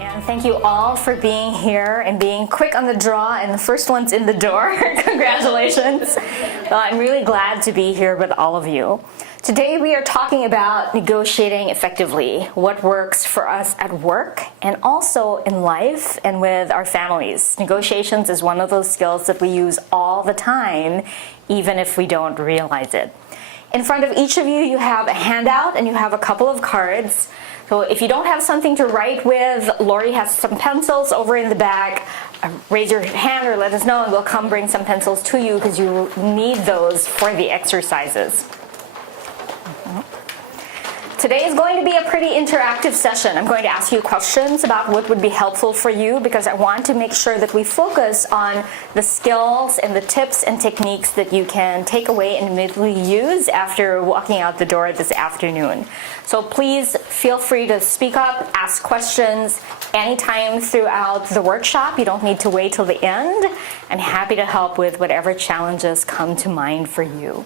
And thank you all for being here and being quick on the draw and the first ones in the door. Congratulations. Well, I'm really glad to be here with all of you. Today we are talking about negotiating effectively, what works for us at work and also in life and with our families. Negotiations is one of those skills that we use all the time, even if we don't realize it. In front of each of you, you have a handout and you have a couple of cards. So if you don't have something to write with, Lori has some pencils over in the back. Raise your hand or let us know and we'll come bring some pencils to you because you need those for the exercises. Today is going to be a pretty interactive session. I'm going to ask you questions about what would be helpful for you because I want to make sure that we focus on the skills and the tips and techniques that you can take away and immediately use after walking out the door this afternoon. So please feel free to speak up, ask questions anytime throughout the workshop. You don't need to wait till the end. I'm happy to help with whatever challenges come to mind for you.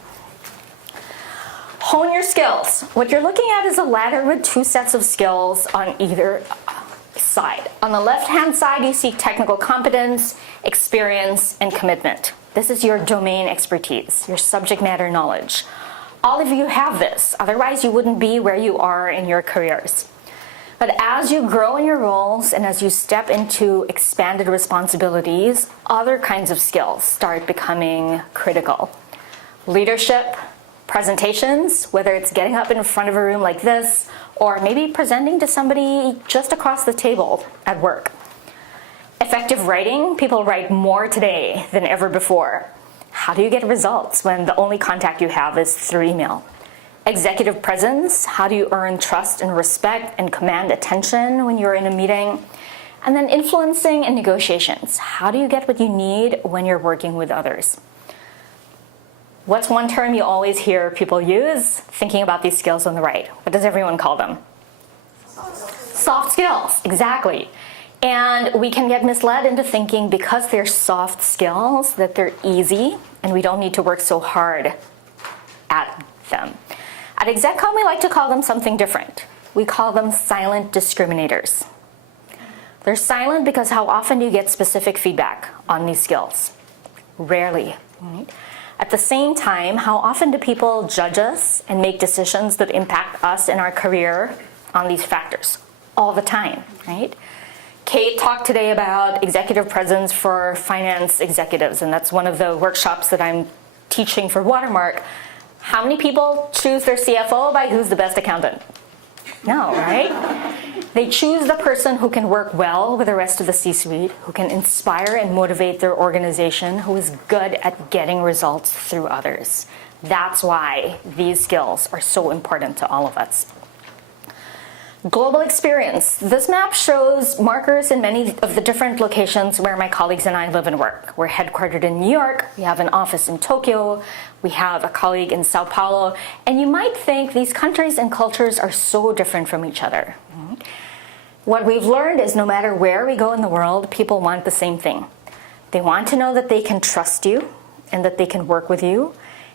Hone your skills. What you're looking at is a ladder with two sets of skills on either side. On the left-hand side, you see technical competence, experience, and commitment. This is your domain expertise, your subject matter knowledge. All of you have this, otherwise you wouldn't be where you are in your careers. But as you grow in your roles and as you step into expanded responsibilities, other kinds of skills start becoming critical. Leadership, presentations, whether it's getting up in front of a room like this, or maybe presenting to somebody just across the table at work. Effective writing, people write more today than ever before. How do you get results when the only contact you have is through email? Executive presence, how do you earn trust and respect and command attention when you're in a meeting? And then influencing and negotiations, how do you get what you need when you're working with others? What's one term you always hear people use thinking about these skills on the right? What does everyone call them? Soft skills, exactly. And we can get misled into thinking because they're soft skills that they're easy and we don't need to work so hard at them. At Exec Comm, we like to call them something different. We call them silent discriminators. They're silent because how often do you get specific feedback on these skills? Rarely, right? At the same time, how often do people judge us and make decisions that impact us in our career on these factors? All the time, right? Kate talked today about executive presence for finance executives, and that's one of the workshops that I'm teaching for Watermark. How many people choose their CFO by who's the best accountant? No, right? They choose the person who can work well with the rest of the C-suite, who can inspire and motivate their organization, who is good at getting results through others. That's why these skills are so important to all of us. Global experience. This map shows markers in many of the different locations where my colleagues and I live and work. We're headquartered in New York, we have an office in Tokyo, we have a colleague in Sao Paulo, and you might think these countries and cultures are so different from each other. What we've learned is no matter where we go in the world, people want the same thing. They want to know that they can trust you and that they can work with you,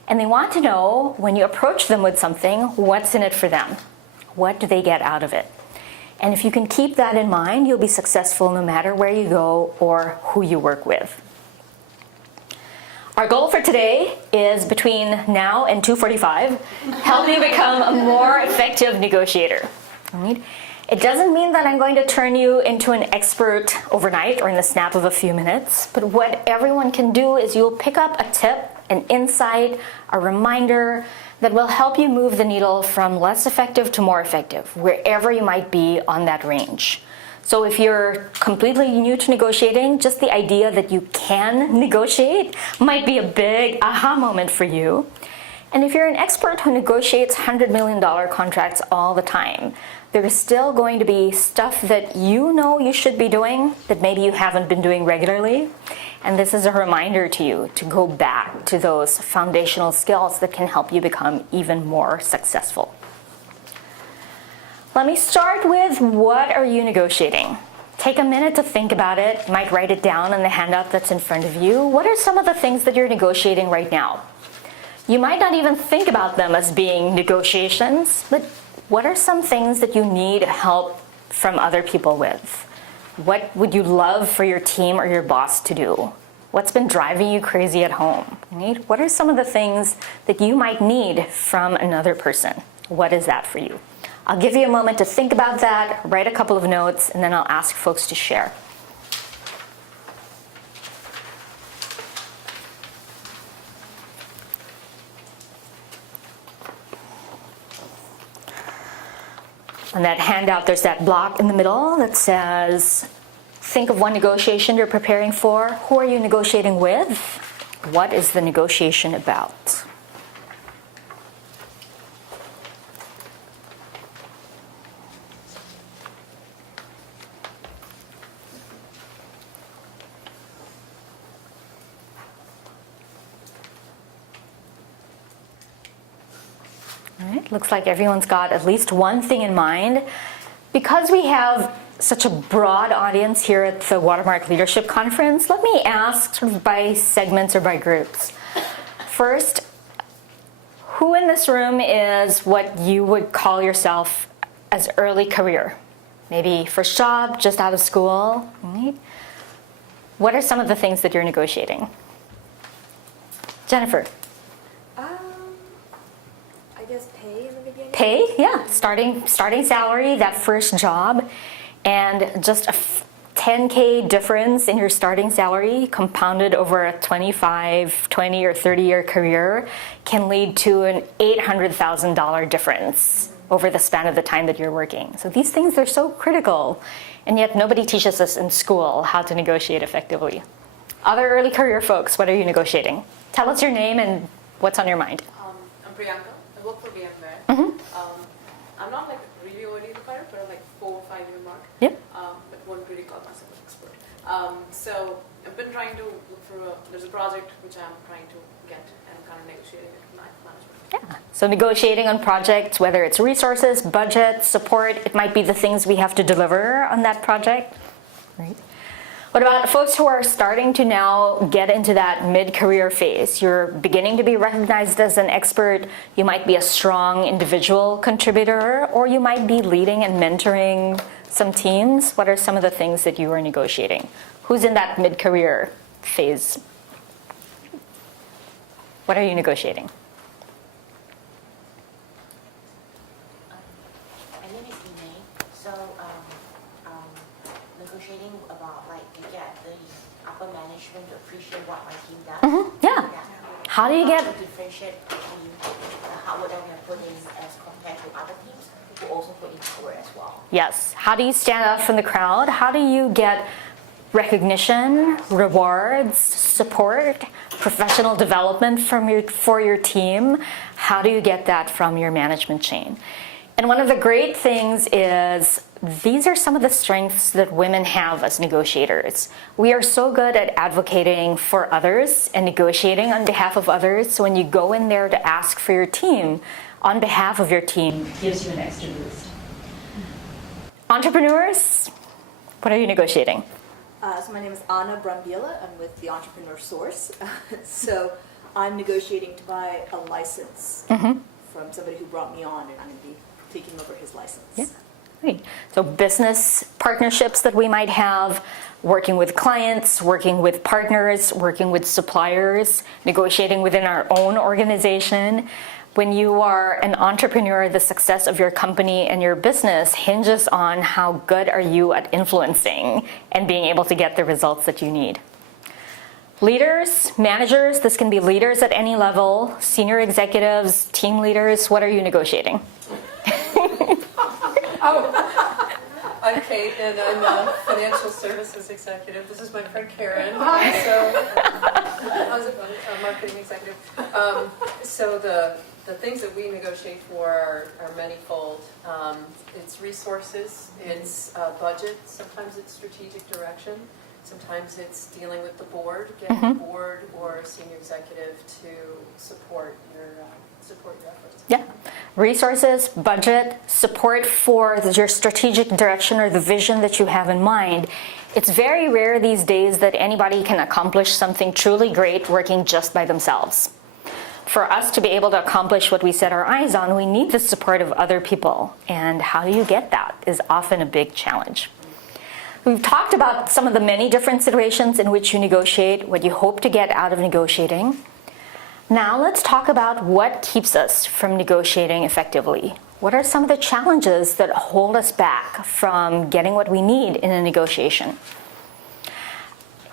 and they want to know when you approach them with something, what's in it for them. What do they get out of it? And if you can keep that in mind, you'll be successful no matter where you go or who you work with. Our goal for today is between now and 2:45, help you become a more effective negotiator. Right? It doesn't mean that I'm going to turn you into an expert overnight or in the snap of a few minutes, but what everyone can do is you'll pick up a tip, an insight, a reminder that will help you move the needle from less effective to more effective, wherever you might be on that range. So if you're completely new to negotiating, just the idea that you can negotiate might be a big aha moment for you. And if you're an expert who negotiates $100 million contracts all the time, there is still going to be stuff that you know you should be doing that maybe you haven't been doing regularly. And this is a reminder to you to go back to those foundational skills that can help you become even more successful. Let me start with what are you negotiating? Take a minute to think about it. You might write it down in the handout that's in front of you. What are some of the things that you're negotiating right now? You might not even think about them as being negotiations, but what are some things that you need help from other people with? What would you love for your team or your boss to do? What's been driving you crazy at home? Right? What are some of the things that you might need from another person? What is that for you? I'll give you a moment to think about that, write a couple of notes, and then I'll ask folks to share. On that handout, there's that block in the middle that says, think of one negotiation you're preparing for. Who are you negotiating with? What is the negotiation about? All right, looks like everyone's got at least one thing in mind. Because we have such a broad audience here at the Watermark Leadership Conference, let me ask sort of by segments or by groups. First, who in this room is what you would call yourself as early career? Maybe first job, just out of school, right? What are some of the things that you're negotiating? Jennifer. I guess pay in the beginning. Pay, yeah, starting salary, that first job, and just a 10K difference in your starting salary compounded over a 25, 20, or 30-year career can lead to an $800,000 difference over the span of the time that you're working. So these things are so critical, and yet nobody teaches us in school how to negotiate effectively. Other early career folks, what are you negotiating? Tell us your name and what's on your mind. I'm Priyanka. I work for WeAreWatermark. I'm not like really early career, but I'm like 4 or 5 year mark. Yep. But won't really call myself an expert. So I've been trying to look for there's a project which I'm trying to get and kind of negotiating it with my management. Yeah. So negotiating on projects, whether it's resources, budget, support, it might be the things we have to deliver on that project. Right. What about folks who are starting to now get into that mid-career phase? You're beginning to be recognized as an expert. You might be a strong individual contributor, or you might be leading and mentoring some teams. What are some of the things that you are negotiating? Who's in that mid-career phase? What are you negotiating? My name is Ine. So, negotiating about like to get the upper management to appreciate what my team does. Yeah. How do you get? To differentiate between the hard work that we have put in as compared to other teams who also put in hard work as well. Yes. How do you stand out from the crowd? How do you get recognition, rewards, support, professional development for your team? How do you get that from your management chain? And one of the great things is these are some of the strengths that women have as negotiators. We are so good at advocating for others and negotiating on behalf of others. So when you go in there to ask for your team, on behalf of your team, it gives you an extra boost. Entrepreneurs, what are you negotiating? So my name is Anna Brambila. I'm with the Entrepreneur Source. So I'm negotiating to buy a license from somebody who brought me on, and I'm going to be taking over his license. Yeah. Great. So business partnerships that we might have, working with clients, working with partners, working with suppliers, negotiating within our own organization. When you are an entrepreneur, the success of your company and your business hinges on how good are you at influencing and being able to get the results that you need. Leaders, managers, this can be leaders at any level, senior executives, team leaders, what are you negotiating? I'm Kate, and I'm a financial services executive. This is my friend Karen. Hi. I was a marketing executive. So the things that we negotiate for are manifold. It's resources, it's budget, sometimes it's strategic direction, sometimes it's dealing with the board, getting the board or senior executive to support your efforts. Yeah. Resources, budget, support for your strategic direction or the vision that you have in mind. It's very rare these days that anybody can accomplish something truly great working just by themselves. For us to be able to accomplish what we set our eyes on, we need the support of other people. And how do you get that is often a big challenge. We've talked about some of the many different situations in which you negotiate, what you hope to get out of negotiating. Now let's talk about what keeps us from negotiating effectively. What are some of the challenges that hold us back from getting what we need in a negotiation?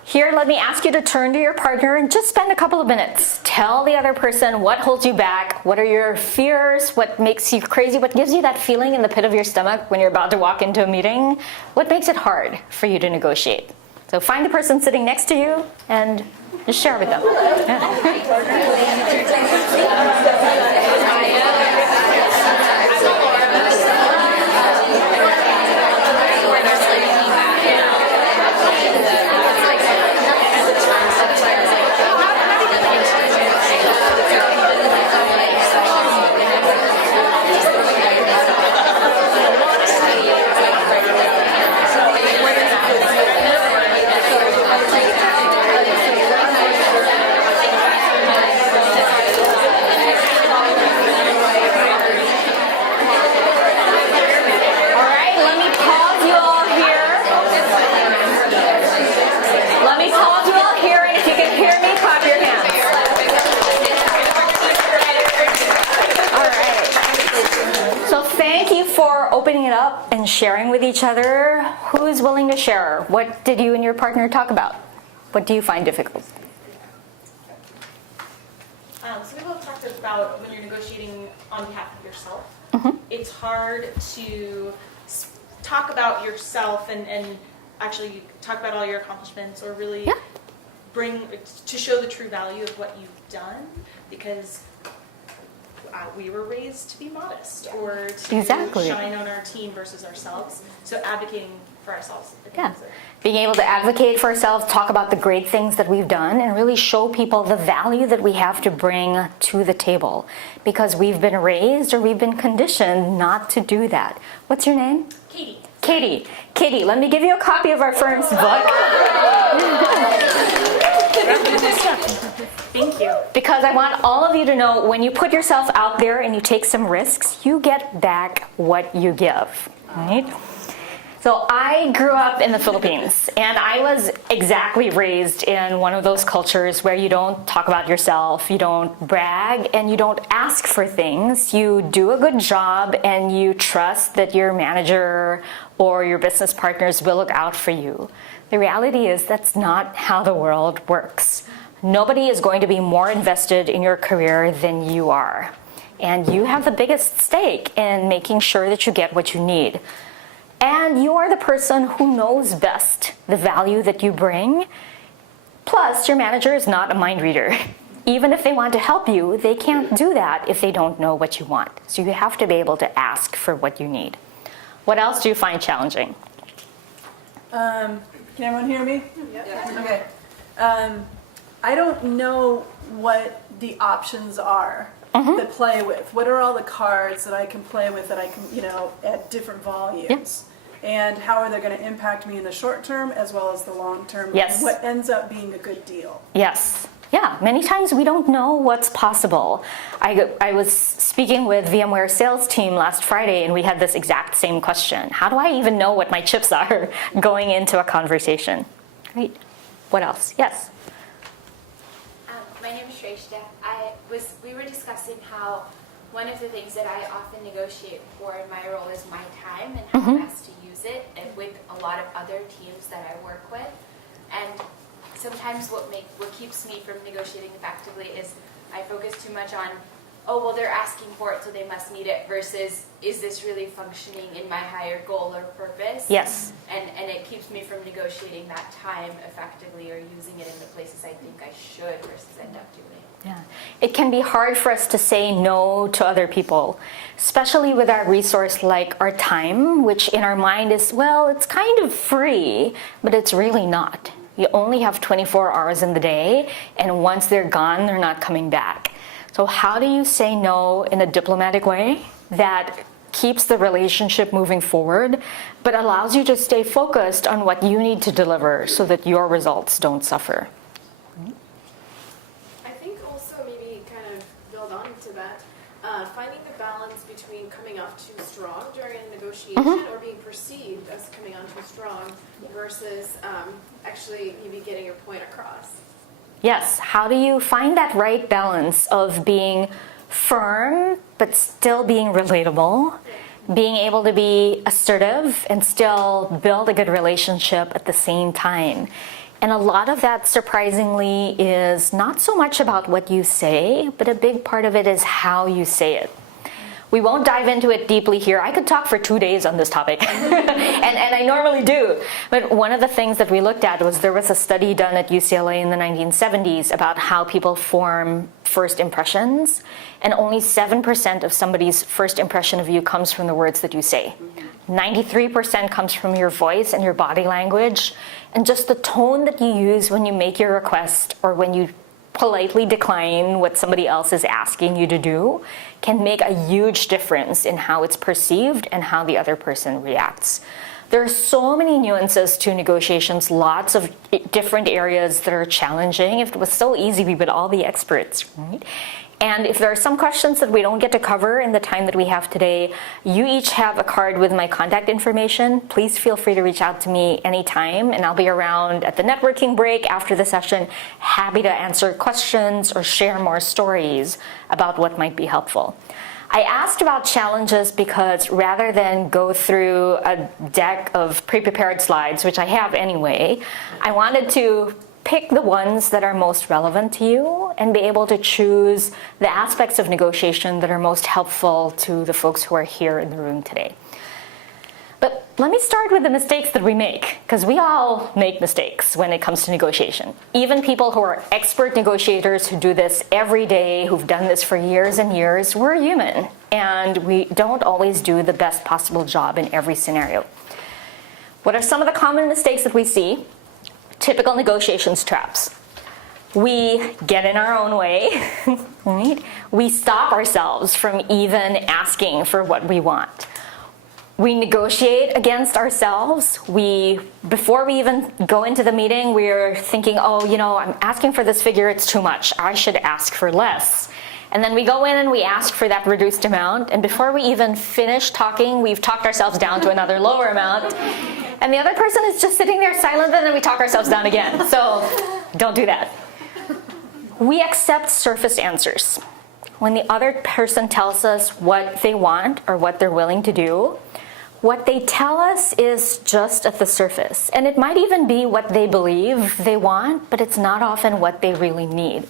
Here, let me ask you to turn to your partner and just spend a couple of minutes. Tell the other person what holds you back, what are your fears, what makes you crazy, what gives you that feeling in the pit of your stomach when you're about to walk into a meeting, what makes it hard for you to negotiate. So find the person sitting next to you and just share with them. Opening it up and sharing with each other. Who's willing to share? What did you and your partner talk about? What do you find difficult? So we both talked about when you're negotiating on behalf of yourself. It's hard to talk about yourself and actually talk about all your accomplishments or really to show the true value of what you've done, because we were raised to be modest or to shine on our team versus ourselves. So advocating for ourselves. Being able to advocate for ourselves, talk about the great things that we've done, and really show people the value that we have to bring to the table. Because we've been raised or we've been conditioned not to do that. What's your name? Katie. Katie. Katie, let me give you a copy of our firm's book. Thank you. Because I want all of you to know, when you put yourself out there and you take some risks, you get back what you give, right? So I grew up in the Philippines, and I was exactly raised in one of those cultures where you don't talk about yourself, you don't brag, and you don't ask for things. You do a good job, and you trust that your manager or your business partners will look out for you. The reality is that's not how the world works. Nobody is going to be more invested in your career than you are. And you have the biggest stake in making sure that you get what you need. And you are the person who knows best the value that you bring. Plus, your manager is not a mind reader. Even if they want to help you, they can't do that if they don't know what you want. So you have to be able to ask for what you need. What else do you find challenging? Can everyone hear me? Yeah. Okay. I don't know what the options are to play with. What are all the cards that I can play with that I can, at different volumes? And how are they going to impact me in the short term as well as the long term? Yes. And what ends up being a good deal? Yes. Yeah, many times we don't know what's possible. I was speaking with VMware sales team last Friday, and we had this exact same question. How do I even know what my chips are going into a conversation? Great. What else? Yes. My name is Shrestha. We were discussing how one of the things that I often negotiate for in my role is my time and how best to use it, and with a lot of other teams that I work with. And sometimes what keeps me from negotiating effectively is I focus too much on, oh, well, they're asking for it, so they must need it, versus is this really functioning in my higher goal or purpose? Yes. And it keeps me from negotiating that time effectively or using it in the places I think I should versus end up doing. Yeah. It can be hard for us to say no to other people, especially with our resource like our time, which in our mind is, well, it's kind of free, but it's really not. You only have 24 hours in the day, and once they're gone, they're not coming back. So how do you say no in a diplomatic way that keeps the relationship moving forward, but allows you to stay focused on what you need to deliver so that your results don't suffer? I think also maybe kind of build on to that, finding the balance between coming off too strong during a negotiation or being perceived as coming on too strong versus actually maybe getting your point across. Yes, how do you find that right balance of being firm but still being relatable, being able to be assertive and still build a good relationship at the same time? And a lot of that, surprisingly, is not so much about what you say, but a big part of it is how you say it. We won't dive into it deeply here. I could talk for 2 days on this topic, and I normally do. But one of the things that we looked at was there was a study done at UCLA in the 1970s about how people form first impressions, and only 7% of somebody's first impression of you comes from the words that you say. 93% comes from your voice and your body language, and just the tone that you use when you make your request or when you politely decline what somebody else is asking you to do can make a huge difference in how it's perceived and how the other person reacts. There are so many nuances to negotiations, lots of different areas that are challenging. If it was so easy, we would all be experts, right? And if there are some questions that we don't get to cover in the time that we have today, you each have a card with my contact information. Please feel free to reach out to me anytime, and I'll be around at the networking break after the session, happy to answer questions or share more stories about what might be helpful. I asked about challenges because rather than go through a deck of pre-prepared slides, which I have anyway, I wanted to pick the ones that are most relevant to you and be able to choose the aspects of negotiation that are most helpful to the folks who are here in the room today. But let me start with the mistakes that we make, because we all make mistakes when it comes to negotiation. Even people who are expert negotiators who do this every day, who've done this for years and years, we're human, and we don't always do the best possible job in every scenario. What are some of the common mistakes that we see? Typical negotiations traps. We get in our own way, right? We stop ourselves from even asking for what we want. We negotiate against ourselves. Before we even go into the meeting, we're thinking, oh, I'm asking for this figure, it's too much. I should ask for less. And then we go in and we ask for that reduced amount, and before we even finish talking, we've talked ourselves down to another lower amount. And the other person is just sitting there silent, and then we talk ourselves down again. So don't do that. We accept surface answers. When the other person tells us what they want or what they're willing to do, what they tell us is just at the surface. And it might even be what they believe they want, but it's not often what they really need.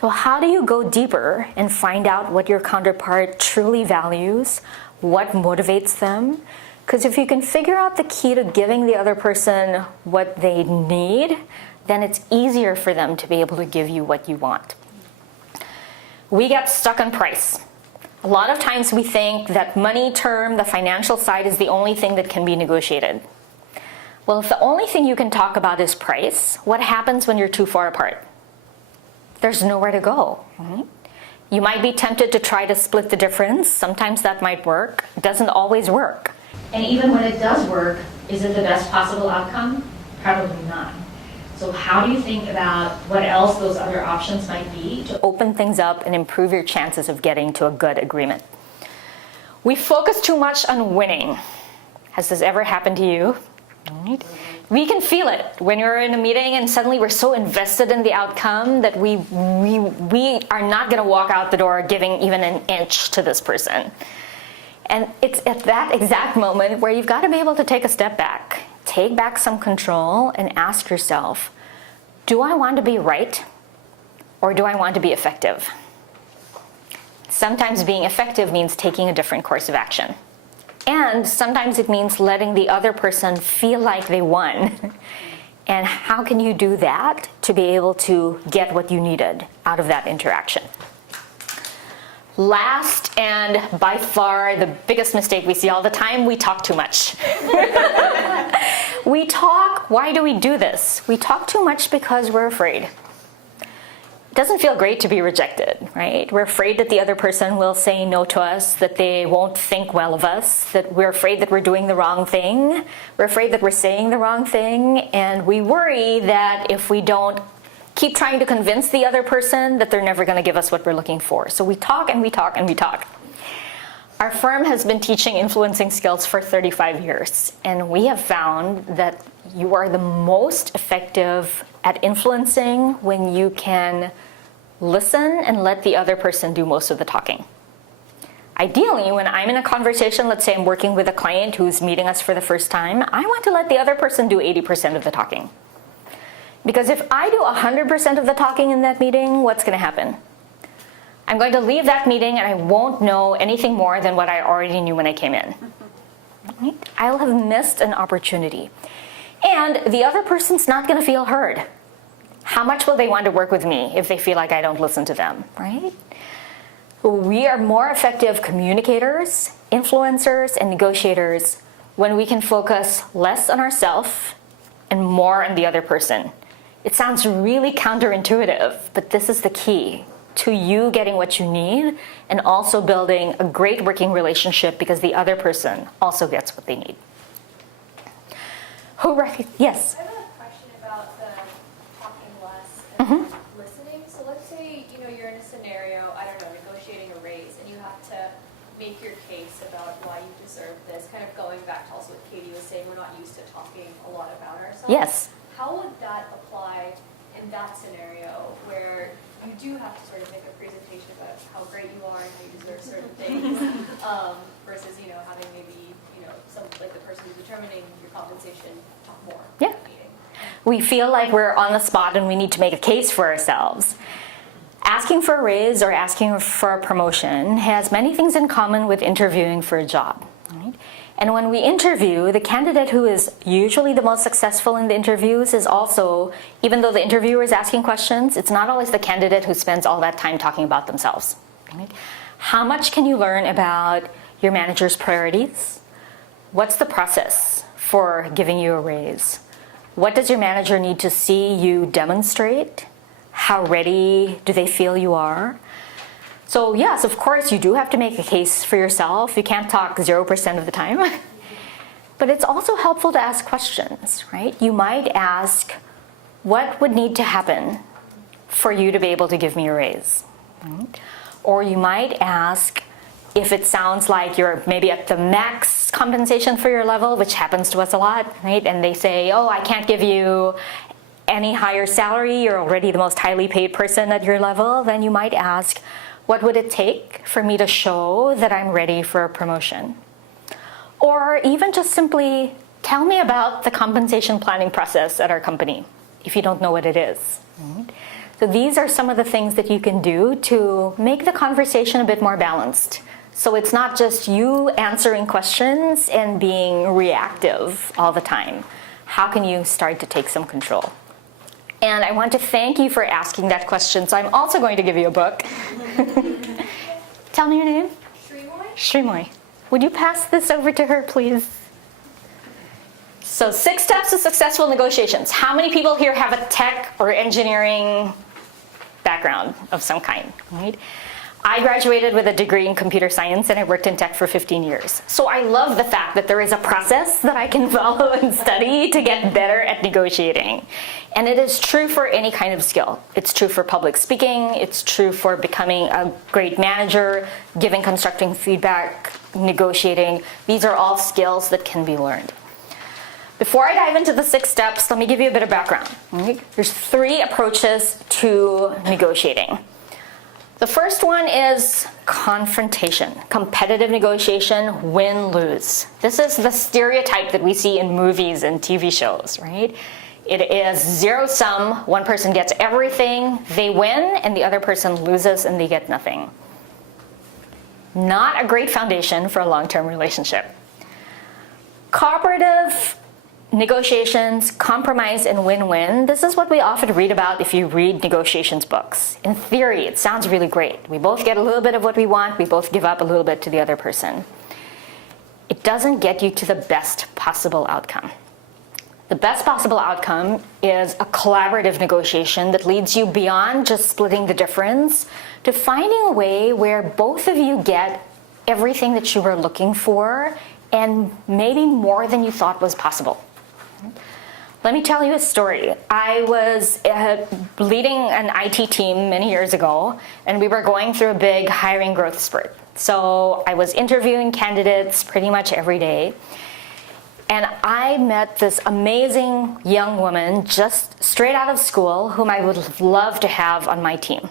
So how do you go deeper and find out what your counterpart truly values, what motivates them? Because if you can figure out the key to giving the other person what they need, then it's easier for them to be able to give you what you want. We get stuck on price. A lot of times we think that money term, the financial side, is the only thing that can be negotiated. Well, if the only thing you can talk about is price, what happens when you're too far apart? There's nowhere to go, right? You might be tempted to try to split the difference. Sometimes that might work. It doesn't always work. And even when it does work, is it the best possible outcome? Probably not. So how do you think about what else those other options might be to open things up and improve your chances of getting to a good agreement? We focus too much on winning. Has this ever happened to you? Right. We can feel it when you're in a meeting and suddenly we're so invested in the outcome that we are not going to walk out the door giving even an inch to this person. And it's at that exact moment where you've got to be able to take a step back, take back some control, and ask yourself, do I want to be right or do I want to be effective? Sometimes being effective means taking a different course of action. And sometimes it means letting the other person feel like they won. And how can you do that to be able to get what you needed out of that interaction? Last, and by far the biggest mistake we see all the time, we talk too much. We talk, why do we do this? We talk too much because we're afraid. It doesn't feel great to be rejected, right? We're afraid that the other person will say no to us, that they won't think well of us, that we're afraid that we're doing the wrong thing. We're afraid that we're saying the wrong thing, and we worry that if we don't keep trying to convince the other person that they're never going to give us what we're looking for. So we talk and we talk and we talk. Our firm has been teaching influencing skills for 35 years, and we have found that you are the most effective at influencing when you can listen and let the other person do most of the talking. Ideally, when I'm in a conversation, let's say I'm working with a client who's meeting us for the first time, I want to let the other person do 80% of the talking. Because if I do 100% of the talking in that meeting, what's going to happen? I'm going to leave that meeting and I won't know anything more than what I already knew when I came in. Right? I'll have missed an opportunity. And the other person's not going to feel heard. How much will they want to work with me if they feel like I don't listen to them, right? We are more effective communicators, influencers, and negotiators when we can focus less on ourselves and more on the other person. It sounds really counterintuitive, but this is the key to you getting what you need and also building a great working relationship because the other person also gets what they need. Yes? I have a question about the talking less and listening. So let's say, you're in a scenario, I don't know, negotiating a raise, and you have to make your case about why you deserve this, kind of going back to also what Katie was saying, we're not used to talking a lot about ourselves. Yes. How would that apply in that scenario where you do have to sort of make a presentation about how great you are and how you deserve certain things versus, having maybe, some like the person who's determining your compensation talk more. Yeah. at the meeting. We feel like we're on the spot and we need to make a case for ourselves. Asking for a raise or asking for a promotion has many things in common with interviewing for a job. Right? And when we interview, the candidate who is usually the most successful in the interviews is also, even though the interviewer is asking questions, it's not always the candidate who spends all that time talking about themselves. Right? How much can you learn about your manager's priorities? What's the process for giving you a raise? What does your manager need to see you demonstrate? How ready do they feel you are? So yes, of course, you do have to make a case for yourself. You can't talk 0% of the time. But it's also helpful to ask questions, right? You might ask, what would need to happen for you to be able to give me a raise? Right? Or you might ask, if it sounds like you're maybe at the max compensation for your level, which happens to us a lot, right? And they say, oh, I can't give you any higher salary, you're already the most highly paid person at your level, then you might ask, what would it take for me to show that I'm ready for a promotion? Or even just simply tell me about the compensation planning process at our company, if you don't know what it is. Right? So these are some of the things that you can do to make the conversation a bit more balanced. So it's not just you answering questions and being reactive all the time. How can you start to take some control? And I want to thank you for asking that question. So I'm also going to give you a book. Tell me your name. Shrimoy. Would you pass this over to her, please? So 6 steps to successful negotiations. How many people here have a tech or engineering background of some kind, right? I graduated with a degree in computer science and I worked in tech for 15 years. So I love the fact that there is a process that I can follow and study to get better at negotiating. And it is true for any kind of skill. It's true for public speaking. It's true for becoming a great manager, giving constructive feedback, negotiating. These are all skills that can be learned. Before I dive into the 6 steps, let me give you a bit of background. Okay? There's 3 approaches to negotiating. The first one is confrontation, competitive negotiation, win-lose. This is the stereotype that we see in movies and TV shows, right? It is zero-sum. One person gets everything, they win, and the other person loses and they get nothing. Not a great foundation for a long-term relationship. Cooperative negotiations, compromise, and win-win. This is what we often read about if you read negotiations books. In theory, it sounds really great. We both get a little bit of what we want. We both give up a little bit to the other person. It doesn't get you to the best possible outcome. The best possible outcome is a collaborative negotiation that leads you beyond just splitting the difference to finding a way where both of you get everything that you were looking for and maybe more than you thought was possible. Let me tell you a story. I was leading an IT team many years ago, and we were going through a big hiring growth spurt. So I was interviewing candidates pretty much every day. And I met this amazing young woman just straight out of school whom I would love to have on my team.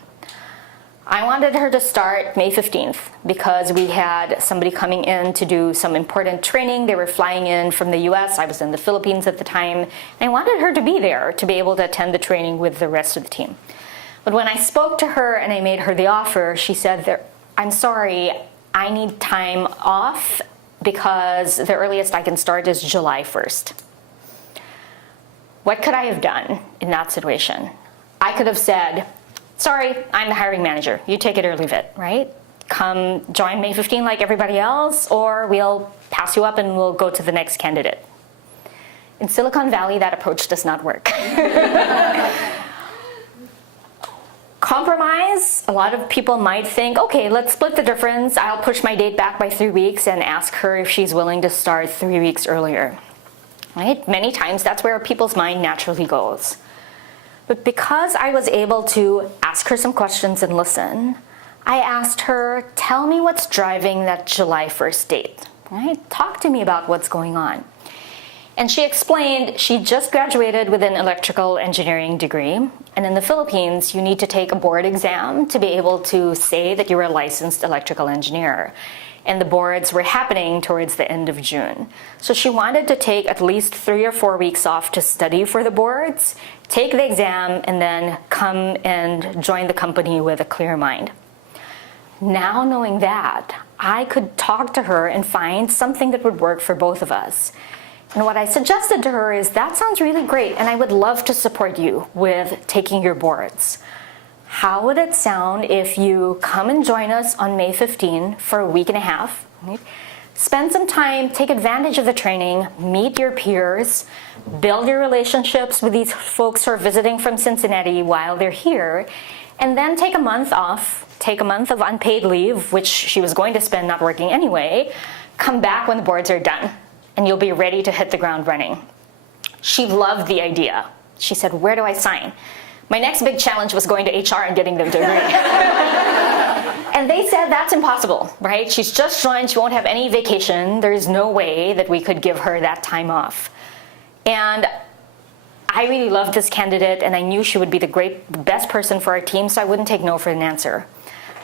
I wanted her to start May 15th because we had somebody coming in to do some important training. They were flying in from the US. I was in the Philippines at the time. And I wanted her to be there to be able to attend the training with the rest of the team. But when I spoke to her and I made her the offer, she said, I'm sorry, I need time off because the earliest I can start is July 1st. What could I have done in that situation? I could have said, sorry, I'm the hiring manager. You take it or leave it, right? Come join May 15 like everybody else, or we'll pass you up and we'll go to the next candidate. In Silicon Valley, that approach does not work. Compromise, a lot of people might think, okay, let's split the difference. I'll push my date back by 3 weeks and ask her if she's willing to start 3 weeks earlier. Right? Many times that's where people's mind naturally goes. But because I was able to ask her some questions and listen, I asked her, tell me what's driving that July 1st date. Right? Talk to me about what's going on. And she explained she just graduated with an electrical engineering degree. And in the Philippines, you need to take a board exam to be able to say that you're a licensed electrical engineer. And the boards were happening towards the end of June. So she wanted to take at least 3 or 4 weeks off to study for the boards, take the exam, and then come and join the company with a clear mind. Now knowing that, I could talk to her and find something that would work for both of us. And what I suggested to her is, that sounds really great, and I would love to support you with taking your boards. How would it sound if you come and join us on May 15 for a week and a half? Right? Spend some time, take advantage of the training, meet your peers, build your relationships with these folks who are visiting from Cincinnati while they're here, and then take a month off, take a month of unpaid leave, which she was going to spend not working anyway, come back when the boards are done, and you'll be ready to hit the ground running. She loved the idea. She said, where do I sign? My next big challenge was going to HR and getting the degree. And they said, that's impossible, right? She's just joined, she won't have any vacation. There's no way that we could give her that time off. And I really loved this candidate, and I knew she would be the best person for our team, so I wouldn't take no for an answer.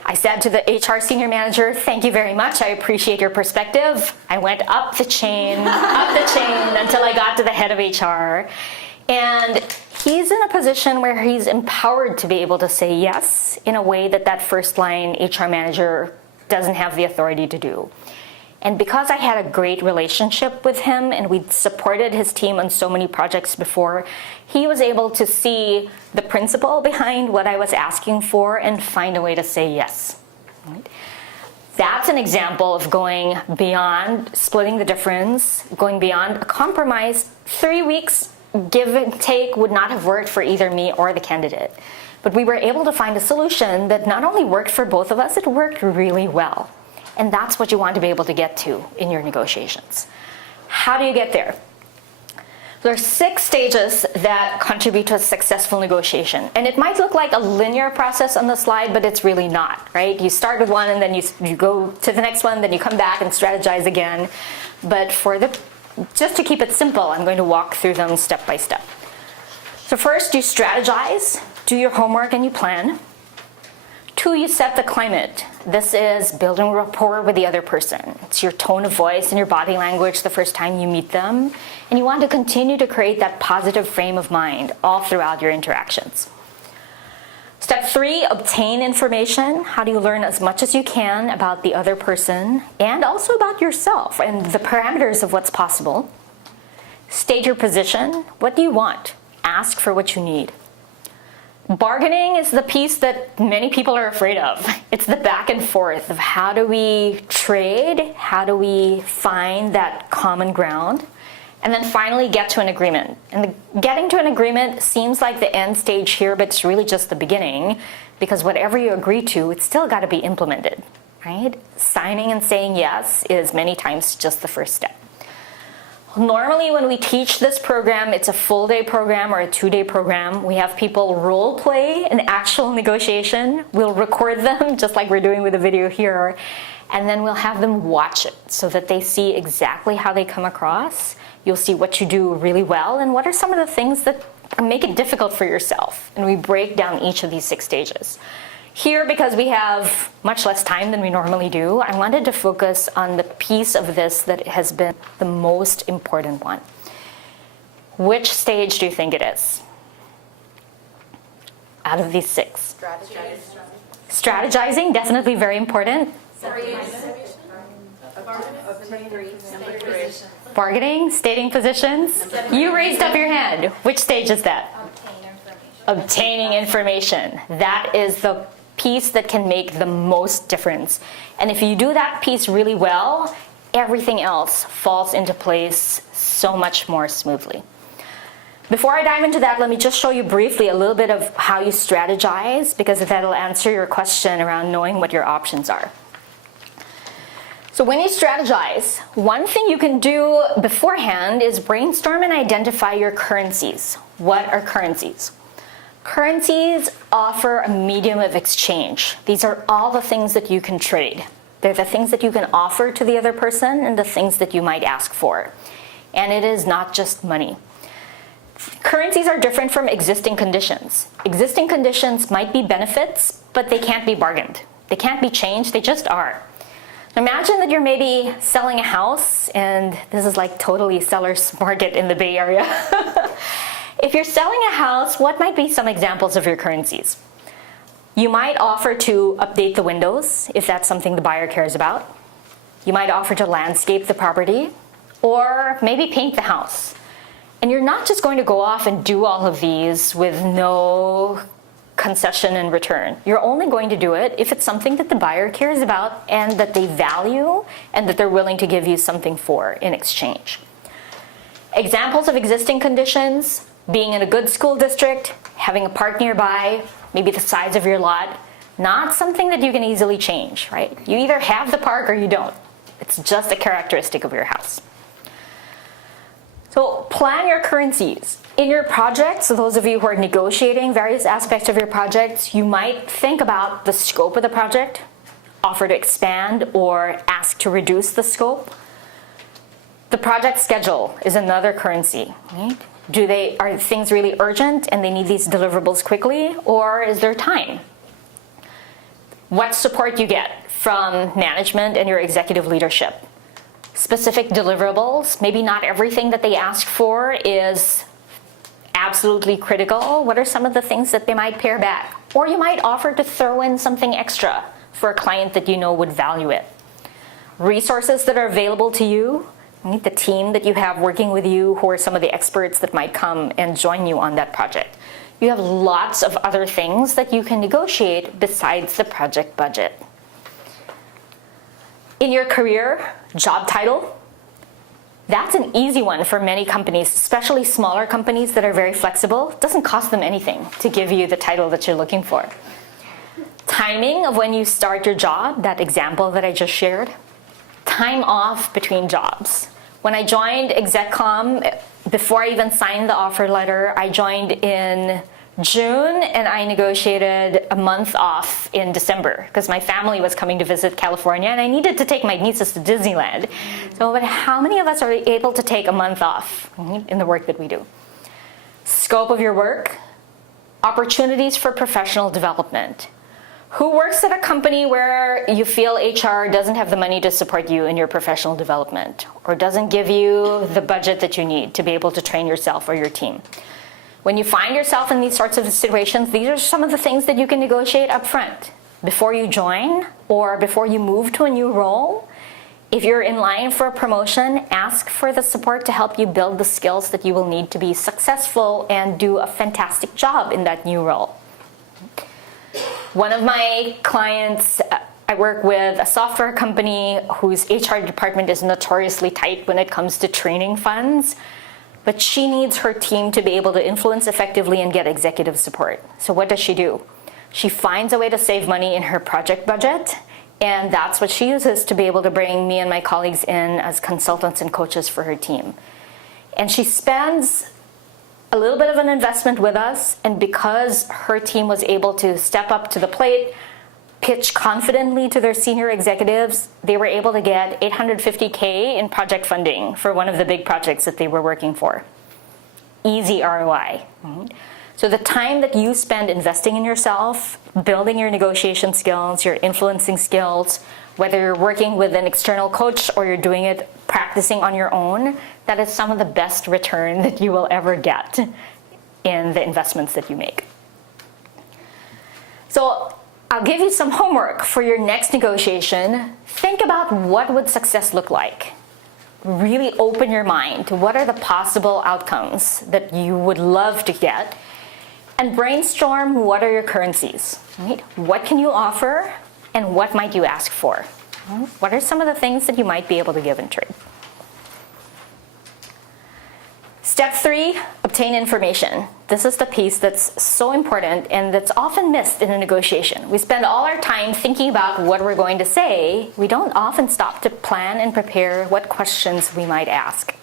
I said to the HR senior manager, thank you very much, I appreciate your perspective. I went up the chain until I got to the head of HR. And he's in a position where he's empowered to be able to say yes in a way that that first line HR manager doesn't have the authority to do. And because I had a great relationship with him and we'd supported his team on so many projects before, he was able to see the principle behind what I was asking for and find a way to say yes. Right? That's an example of going beyond splitting the difference, going beyond a compromise. 3 weeks give and take would not have worked for either me or the candidate. But we were able to find a solution that not only worked for both of us, it worked really well. And that's what you want to be able to get to in your negotiations. How do you get there? There are 6 stages that contribute to a successful negotiation. And it might look like a linear process on the slide, but it's really not, right? You start with one and then you go to the next one, then you come back and strategize again. But just to keep it simple, I'm going to walk through them step by step. So first, you strategize, do your homework, and you plan. 2, you set the climate. This is building rapport with the other person. It's your tone of voice and your body language the first time you meet them. And you want to continue to create that positive frame of mind all throughout your interactions. Step 3, obtain information. How do you learn as much as you can about the other person and also about yourself and the parameters of what's possible? State your position. What do you want? Ask for what you need. Bargaining is the piece that many people are afraid of. It's the back and forth of how do we trade? How do we find that common ground? And then finally get to an agreement. And getting to an agreement seems like the end stage here, but it's really just the beginning, because whatever you agree to, it's still got to be implemented, right? Signing and saying yes is many times just the first step. Normally when we teach this program, it's a full day program or a 2-day program. We have people role play an actual negotiation. We'll record them just like we're doing with the video here. and then we'll have them watch it so that they see exactly how they come across. You'll see what you do really well and what are some of the things that make it difficult for yourself. And we break down each of these 6 stages. Here, because we have much less time than we normally do, I wanted to focus on the piece of this that has been the most important one. Which stage do you think it is? Out of these 6. Strategizing, definitely very important. Bargaining, stating positions. You raised up your hand. Which stage is that? Obtaining information. That is the piece that can make the most difference. And if you do that piece really well, everything else falls into place so much more smoothly. Before I dive into that, let me just show you briefly a little bit of how you strategize, because that'll answer your question around knowing what your options are. So when you strategize, one thing you can do beforehand is brainstorm and identify your currencies. What are currencies? Currencies offer a medium of exchange. These are all the things that you can trade. They're the things that you can offer to the other person and the things that you might ask for. And it is not just money. Currencies are different from existing conditions. Existing conditions might be benefits, but they can't be bargained. They can't be changed, they just are. Imagine that you're maybe selling a house, and this is like totally seller's market in the Bay Area. If you're selling a house, what might be some examples of your currencies? You might offer to update the windows, if that's something the buyer cares about. You might offer to landscape the property, or maybe paint the house. And you're not just going to go off and do all of these with no concession in return. You're only going to do it if it's something that the buyer cares about and that they value and that they're willing to give you something for in exchange. Examples of existing conditions: being in a good school district, having a park nearby, maybe the size of your lot. Not something that you can easily change, right? You either have the park or you don't. It's just a characteristic of your house. So plan your currencies. In your projects, so those of you who are negotiating various aspects of your projects, you might think about the scope of the project, offer to expand or ask to reduce the scope. The project schedule is another currency, right? Are things really urgent and they need these deliverables quickly, or is there time? What support you get from management and your executive leadership. Specific deliverables, maybe not everything that they ask for is absolutely critical. What are some of the things that they might pare back? Or you might offer to throw in something extra for a client that you know would value it. Resources that are available to you, the team that you have working with you, who are some of the experts that might come and join you on that project. You have lots of other things that you can negotiate besides the project budget. In your career, job title, that's an easy one for many companies, especially smaller companies that are very flexible. It doesn't cost them anything to give you the title that you're looking for. Timing of when you start your job, that example that I just shared. Time off between jobs. When I joined Exec Comm, before I even signed the offer letter, I joined in June and I negotiated a month off in December because my family was coming to visit California and I needed to take my nieces to Disneyland. So, but how many of us are able to take a month off in the work that we do? Scope of your work, opportunities for professional development. Who works at a company where you feel HR doesn't have the money to support you in your professional development or doesn't give you the budget that you need to be able to train yourself or your team? When you find yourself in these sorts of situations, these are some of the things that you can negotiate up front. Before you join or before you move to a new role, if you're in line for a promotion, ask for the support to help you build the skills that you will need to be successful and do a fantastic job in that new role. One of my clients, I work with a software company whose HR department is notoriously tight when it comes to training funds. But she needs her team to be able to influence effectively and get executive support. So what does she do? She finds a way to save money in her project budget, and that's what she uses to be able to bring me and my colleagues in as consultants and coaches for her team. And she spends a little bit of an investment with us, and because her team was able to step up to the plate, pitch confidently to their senior executives, they were able to get $850K in project funding for one of the big projects that they were working for. Easy ROI. Right? So the time that you spend investing in yourself, building your negotiation skills, your influencing skills, whether you're working with an external coach or you're doing it practicing on your own, that is some of the best return that you will ever get in the investments that you make. So I'll give you some homework for your next negotiation. Think about what would success look like. Really open your mind to what are the possible outcomes that you would love to get, and brainstorm what are your currencies, right? What can you offer and what might you ask for? What are some of the things that you might be able to give in trade? Step 3, obtain information. This is the piece that's so important and that's often missed in a negotiation. We spend all our time thinking about what we're going to say. We don't often stop to plan and prepare what questions we might ask.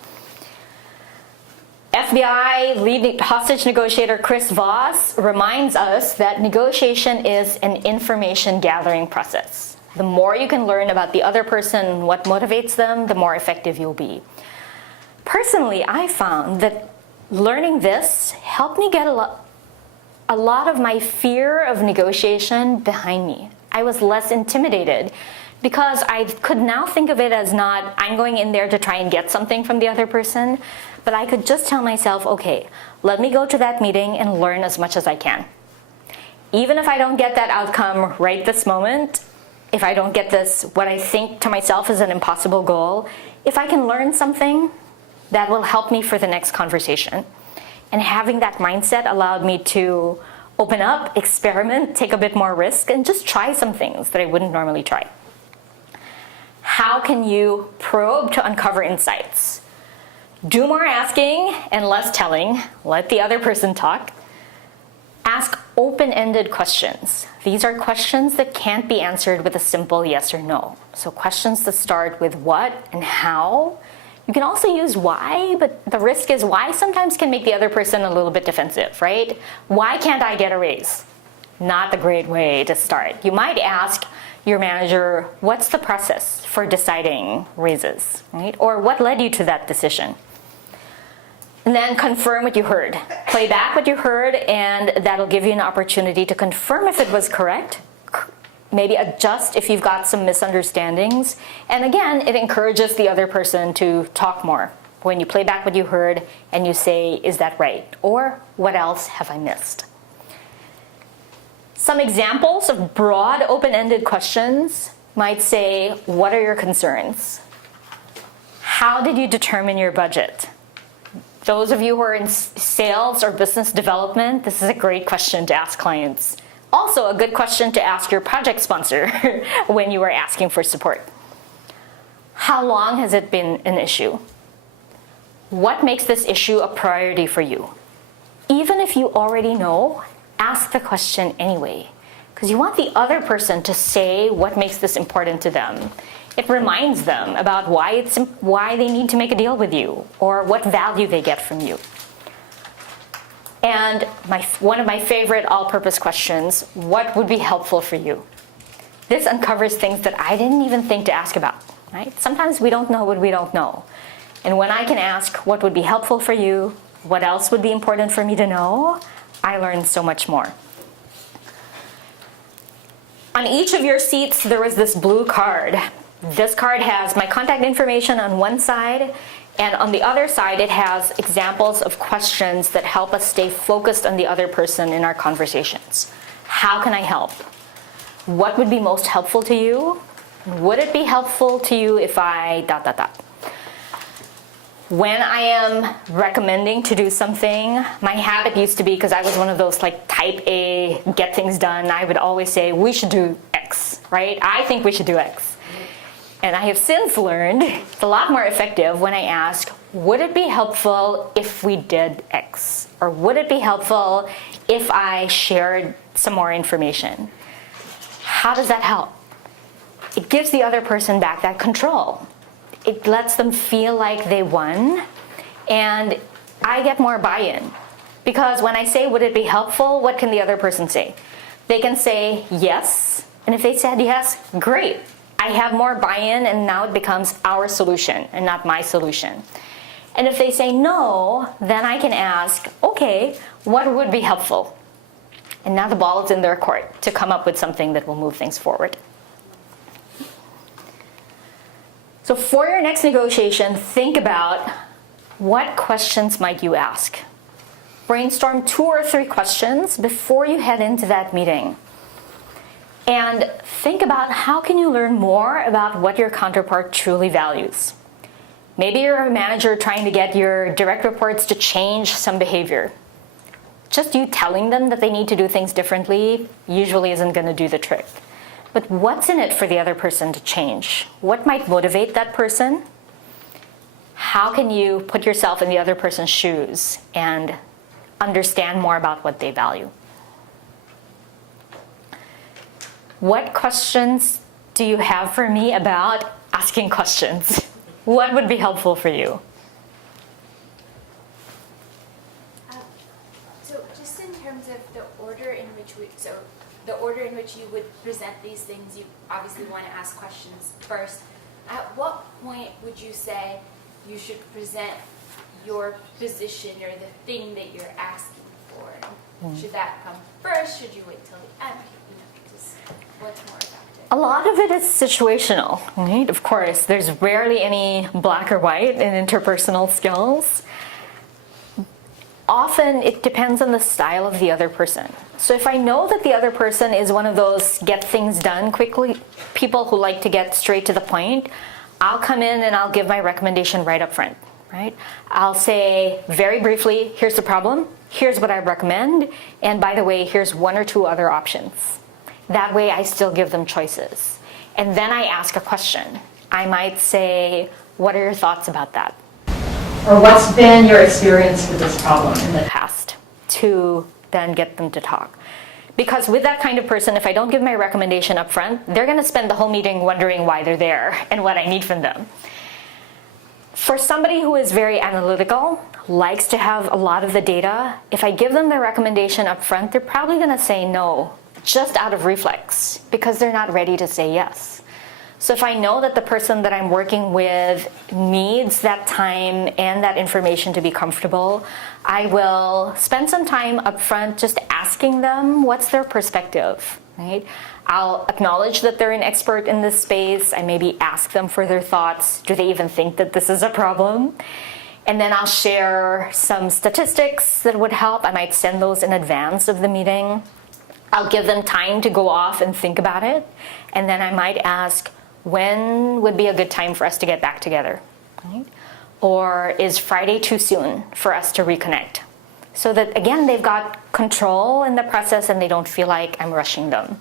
FBI lead hostage negotiator Chris Voss reminds us that negotiation is an information gathering process. The more you can learn about the other person, what motivates them, the more effective you'll be. Personally, I found that learning this helped me get a lot of my fear of negotiation behind me. I was less intimidated because I could now think of it as not, I'm going in there to try and get something from the other person, but I could just tell myself, okay, let me go to that meeting and learn as much as I can. Even if I don't get that outcome right this moment, if I don't get this, what I think to myself is an impossible goal, if I can learn something, that will help me for the next conversation. And having that mindset allowed me to open up, experiment, take a bit more risk, and just try some things that I wouldn't normally try. How can you probe to uncover insights? Do more asking and less telling. Let the other person talk. Ask open-ended questions. These are questions that can't be answered with a simple yes or no. So questions that start with what and how. You can also use why, but the risk is why sometimes can make the other person a little bit defensive, right? Why can't I get a raise? Not a great way to start. You might ask your manager, what's the process for deciding raises, right? Or what led you to that decision? And then confirm what you heard. Play back what you heard, and that'll give you an opportunity to confirm if it was correct. Maybe adjust if you've got some misunderstandings. And again, it encourages the other person to talk more. When you play back what you heard and you say, is that right? Or what else have I missed? Some examples of broad open-ended questions might say, what are your concerns? How did you determine your budget? Those of you who are in sales or business development, this is a great question to ask clients. Also a good question to ask your project sponsor when you are asking for support. How long has it been an issue? What makes this issue a priority for you? Even if you already know, ask the question anyway, because you want the other person to say what makes this important to them. It reminds them about why they need to make a deal with you or what value they get from you. And one of my favorite all-purpose questions, what would be helpful for you? This uncovers things that I didn't even think to ask about, right? Sometimes we don't know what we don't know. And when I can ask what would be helpful for you, what else would be important for me to know, I learn so much more. On each of your seats, there was this blue card. This card has my contact information on one side, and on the other side, it has examples of questions that help us stay focused on the other person in our conversations. How can I help? What would be most helpful to you? Would it be helpful to you if I ... When I am recommending to do something, my habit used to be, because I was one of those like type A, get things done, I would always say, we should do X, right? I think we should do X. And I have since learned it's a lot more effective when I ask, would it be helpful if we did X? Or would it be helpful if I shared some more information? How does that help? It gives the other person back that control. It lets them feel like they won, and I get more buy-in. Because when I say, would it be helpful, what can the other person say? They can say yes, and And if they said yes, great. I have more buy-in and now it becomes our solution and not my solution. And if they say no, then I can ask, okay, what would be helpful? And now the ball is in their court to come up with something that will move things forward. So for your next negotiation, think about what questions might you ask. Brainstorm 2 or 3 questions before you head into that meeting. And think about how can you learn more about what your counterpart truly values. Maybe you're a manager trying to get your direct reports to change some behavior. Just you telling them that they need to do things differently usually isn't going to do the trick. But what's in it for the other person to change? What might motivate that person? How can you put yourself in the other person's shoes and understand more about what they value? What questions do you have for me about asking questions? What would be helpful for you? So just in terms of the order in which the order in which you would present these things, you obviously want to ask questions first. At what point would you say you should present your position or the thing that you're asking for? Should that come first? Should you wait till the end? Just what's more effective? A lot of it is situational, right? Of course, there's rarely any black or white in interpersonal skills. Often it depends on the style of the other person. So if I know that the other person is one of those get things done quickly people who like to get straight to the point, I'll come in and I'll give my recommendation right up front, right? I'll say very briefly, here's the problem, here's what I recommend, and by the way, here's 1 or 2 other options. That way I still give them choices. And then I ask a question. I might say, what are your thoughts about that? Or what's been your experience with this problem in the past? To then get them to talk. Because with that kind of person, if I don't give my recommendation up front, they're going to spend the whole meeting wondering why they're there and what I need from them. For somebody who is very analytical, likes to have a lot of the data, if I give them the recommendation up front, they're probably going to say no, just out of reflex, because they're not ready to say yes. So if I know that the person that I'm working with needs that time and that information to be comfortable, I will spend some time up front just asking them what's their perspective, right? I'll acknowledge that they're an expert in this space. I maybe ask them for their thoughts. Do they even think that this is a problem? And then I'll share some statistics that would help. I might send those in advance of the meeting. I'll give them time to go off and think about it. And then I might ask, when would be a good time for us to get back together? Right? Or is Friday too soon for us to reconnect? So that, again, they've got control in the process and they don't feel like I'm rushing them.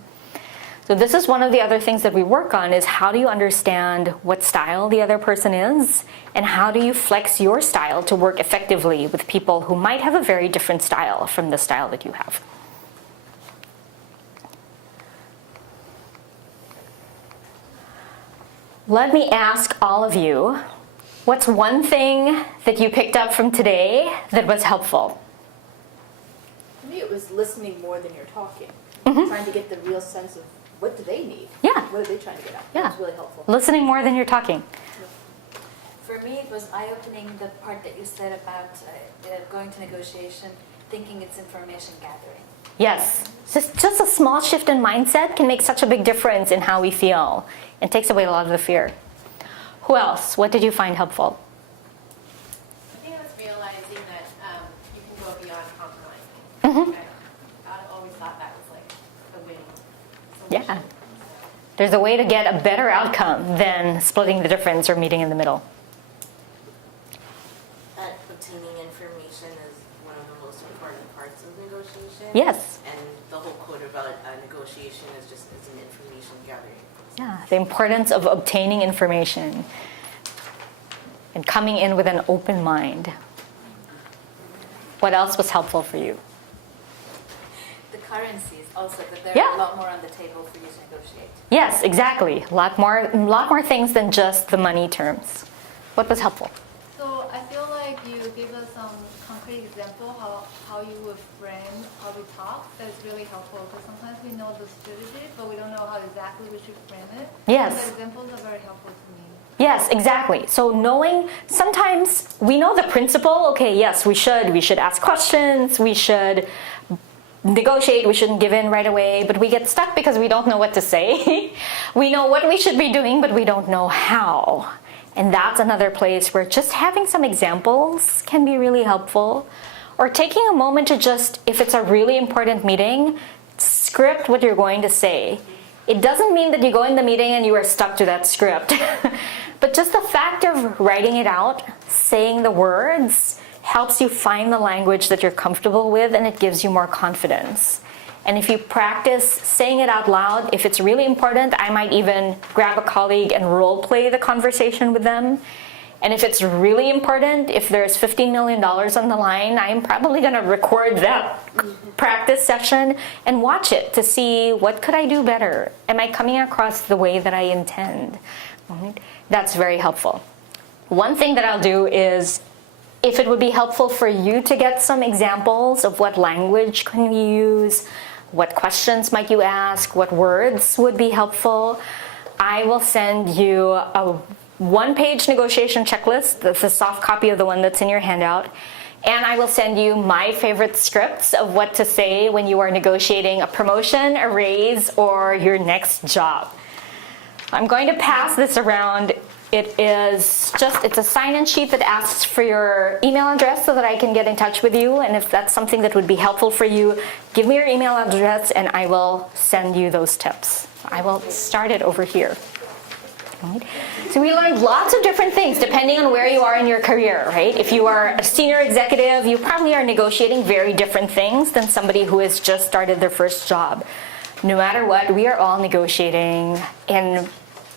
So this is one of the other things that we work on is how do you understand what style the other person is and how do you flex your style to work effectively with people who might have a very different style from the style that you have. Let me ask all of you, what's one thing that you picked up from today that was helpful? For me, it was listening more than you're talking. Trying to get the real sense of what do they need? Yeah. What are they trying to get at? Yeah. That was really helpful. Listening more than you're talking. For me, it was eye-opening the part that you said about going to negotiation, thinking it's information gathering. Yes. Just a small shift in mindset can make such a big difference in how we feel. It takes away a lot of the fear. Who else? What did you find helpful? I think it was realizing that you can go beyond compromising. I always thought that was like the winning solution. Yeah. There's a way to get a better outcome than splitting the difference or meeting in the middle. Obtaining information is one of the most important parts of negotiation. Yes. And the whole quote about negotiation is just it's an information gathering. Yeah, the importance of obtaining information and coming in with an open mind. What else was helpful for you? The currencies also, that there Yeah. are a lot more on the table for you to negotiate. Yes, exactly. A lot more things than just the money terms. What was helpful? So I feel like you give us some concrete example how you would frame how we talk, that's really helpful because sometimes we know the strategy, but we don't know how exactly we should frame it. Yes. The examples are very helpful to me. Yes, exactly. So knowing, sometimes we know the principle, okay, yes, we should ask questions, we should negotiate, we shouldn't give in right away, but we get stuck because we don't know what to say. We know what we should be doing, but we don't know how. And that's another place where just having some examples can be really helpful. Or taking a moment to just, if it's a really important meeting, script what you're going to say. It doesn't mean that you go in the meeting and you are stuck to that script. But just the fact of writing it out, saying the words, helps you find the language that you're comfortable with, and it gives you more confidence. And if you practice saying it out loud, if it's really important, I might even grab a colleague and role play the conversation with them. And if it's really important, if there's $15 million on the line, I'm probably going to record that practice session and watch it to see what could I do better. Am I coming across the way that I intend? Right? That's very helpful. One thing that I'll do is, if it would be helpful for you to get some examples of what language can you use, what questions might you ask, what words would be helpful, I will send you a one-page negotiation checklist. That's a soft copy of the one that's in your handout. And I will send you my favorite scripts of what to say when you are negotiating a promotion, a raise, or your next job. I'm going to pass this around. It's a sign-in sheet that asks for your email address so that I can get in touch with you. And if that's something that would be helpful for you, give me your email address and I will send you those tips. I will start it over here. Right. So we learned lots of different things depending on where you are in your career, right? If you are a senior executive, you probably are negotiating very different things than somebody who has just started their first job. No matter what, we are all negotiating in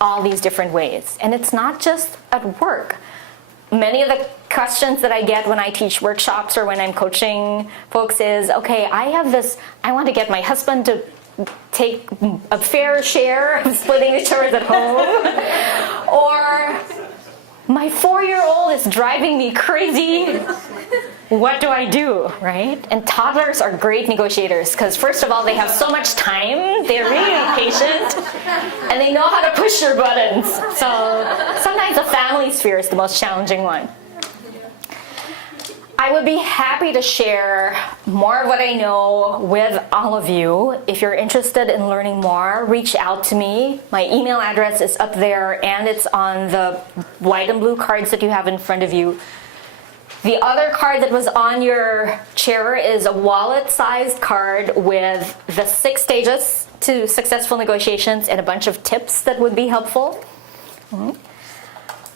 all these different ways. And it's not just at work. Many of the questions that I get when I teach workshops or when I'm coaching folks is, okay, I want to get my husband to take a fair share of splitting the chores at home. Or my 4-year-old is driving me crazy. What do I do, right? And toddlers are great negotiators because first of all, they have so much time, they're really patient, and they know how to push your buttons. So sometimes the family sphere is the most challenging one. I would be happy to share more of what I know with all of you. If you're interested in learning more, reach out to me. My email address is up there and it's on the white and blue cards that you have in front of you. The other card that was on your chair is a wallet-sized card with the 6 stages to successful negotiations and a bunch of tips that would be helpful.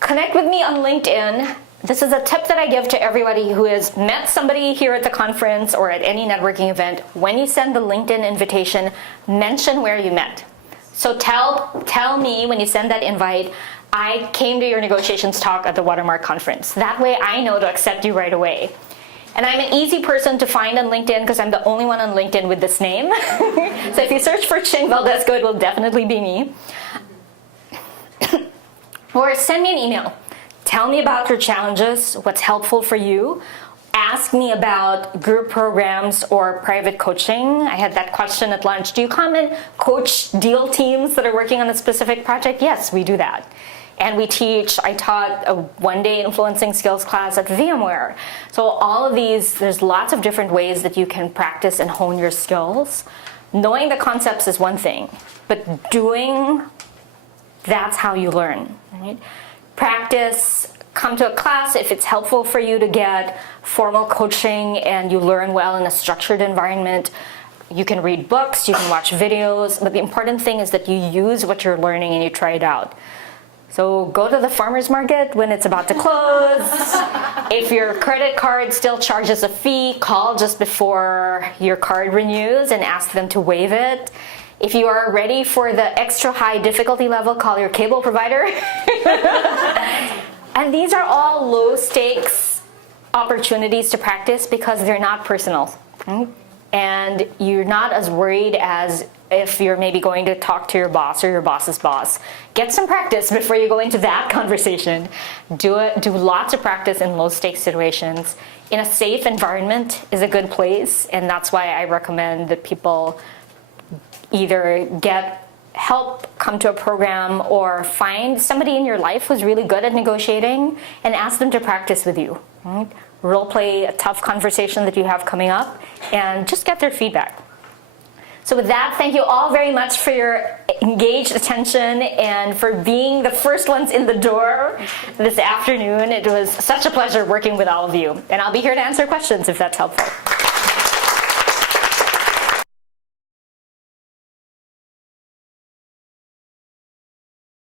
Connect with me on LinkedIn. This is a tip that I give to everybody who has met somebody here at the conference or at any networking event. When you send the LinkedIn invitation, mention where you met. So tell me when you send that invite, I came to your negotiations talk at the Watermark conference. That way I know to accept you right away. And I'm an easy person to find on LinkedIn because I'm the only one on LinkedIn with this name. So if you search for Ching Valdezco, it will definitely be me. Or send me an email. Tell me about your challenges, what's helpful for you. Ask me about group programs or private coaching. I had that question at lunch. Do you come and coach deal teams that are working on a specific project? Yes, we do that. And I taught a one-day influencing skills class at VMware. So all of these, there's lots of different ways that you can practice and hone your skills. Knowing the concepts is one thing, but doing, that's how you learn, right? Practice, come to a class if it's helpful for you to get formal coaching and you learn well in a structured environment. You can read books, you can watch videos, but the important thing is that you use what you're learning and you try it out. So go to the farmer's market when it's about to close. If your credit card still charges a fee, call just before your card renews and ask them to waive it. If you are ready for the extra high difficulty level, call your cable provider. And these are all low stakes opportunities to practice because they're not personal. and you're not as worried as if you're maybe going to talk to your boss or your boss's boss. Get some practice before you go into that conversation. Do lots of practice in low stakes situations. In a safe environment is a good place, and that's why I recommend that people either get help, come to a program, or find somebody in your life who's really good at negotiating and ask them to practice with you. Right? Role play a tough conversation that you have coming up and just get their feedback. So with that, thank you all very much for your engaged attention and for being the first ones in the door this afternoon. It was such a pleasure working with all of you. And I'll be here to answer questions if that's helpful.